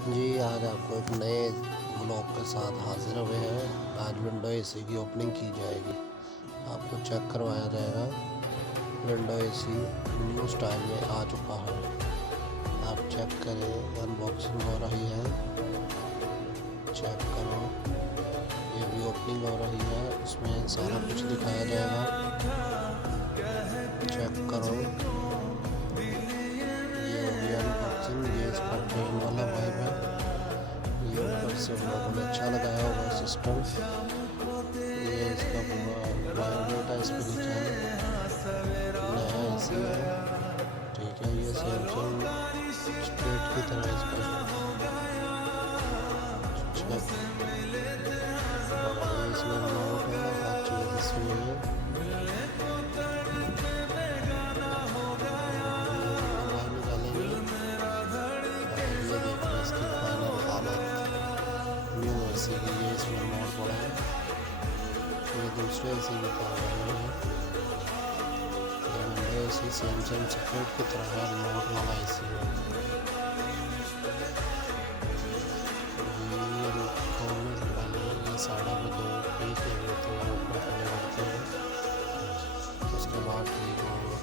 जी आज आपको एक नए ब्लॉग के साथ हाजिर हुए हैं। आज विंडो एसी की ओपनिंग की जाएगी, आपको चेक करवाया जाएगा। विंडो एसी न्यू स्टाइल में आ चुका है, आप चेक करें। अनबॉक्सिंग हो रही है, चेक करो। ये भी ओपनिंग हो रही है, इसमें सारा कुछ दिखाया जाएगा, चेक करो। ये हो गया अनबॉक्सिंग। ये इसका ट्रेन वाला वाइब है। ये ऊपर से लोगों ने अच्छा लगाया होगा सिस्टम। ये इसका बायोडाटा इस पर लिखा है, नया एसी है, ठीक है। ये सैमसंग स्ट्रेट की तरह इसका इसमें रिमोट है, हर चीज़ इसमें है। बाहर निकालेंगे, ये देखिए इसकी फाइनल हालत न्यू एसी की। ये इसमें रिमोट पड़ा है, ये दूसरे एसी की तरह है। ये एसी सैमसंग स्ट्रेट की तरह है, रिमोट वाला एसी है। ये खोलने से पहले ये साइडों में दो पीस लगे थे, ऊपर खड़े करते हैं, उसके बाद ठीक होगा।